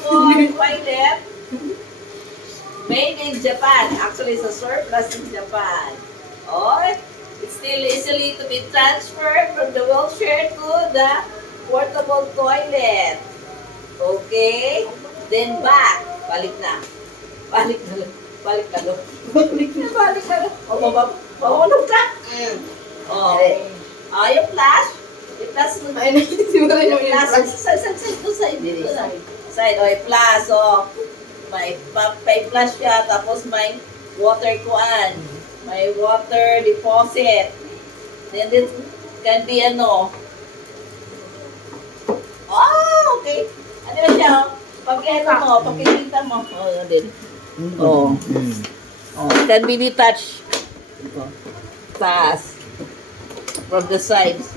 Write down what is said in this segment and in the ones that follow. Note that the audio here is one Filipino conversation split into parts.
portable toilet made in Japan. Actually, it's a surplus in Japan. Oh, it's still easily to be transferred from the wheelchair to the portable toilet. Okay? Then back. Balik na. Balik na. Balik na. Balik na. Balik na. O, mahulog ka. Oh. Yung flash. Yung flash. Ay, nakisimula yung Flash. Side. O, yung flash. O. May flash siya. Tapos may water kuan. May water deposit. Then it can be ano. Oh, okay. Ano ba siya? Pagkikita mo. Oh, yun din. Oh. Oh, it can be detached. Taas. From the sides.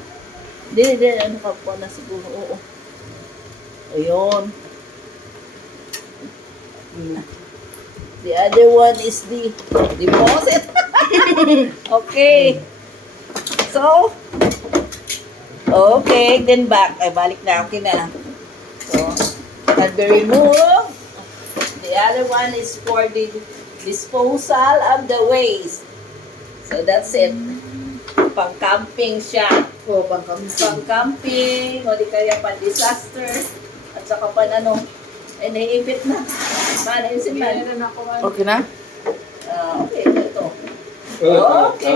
Hindi, ano ka po na siguro. Oo. Ayun. The other one is the deposit. Okay. So, okay, then back. Ay, balik na. Okay na. So, can be removed. The other one is for the disposal of the waste. So, that's it. Pang-camping siya. Oh, pangkami. Pang-camping, o di kaya pang-disaster. At saka pan-ano. Ay, naiipit na. Paano yun si Man? Okay na? Okay, ito. Okay.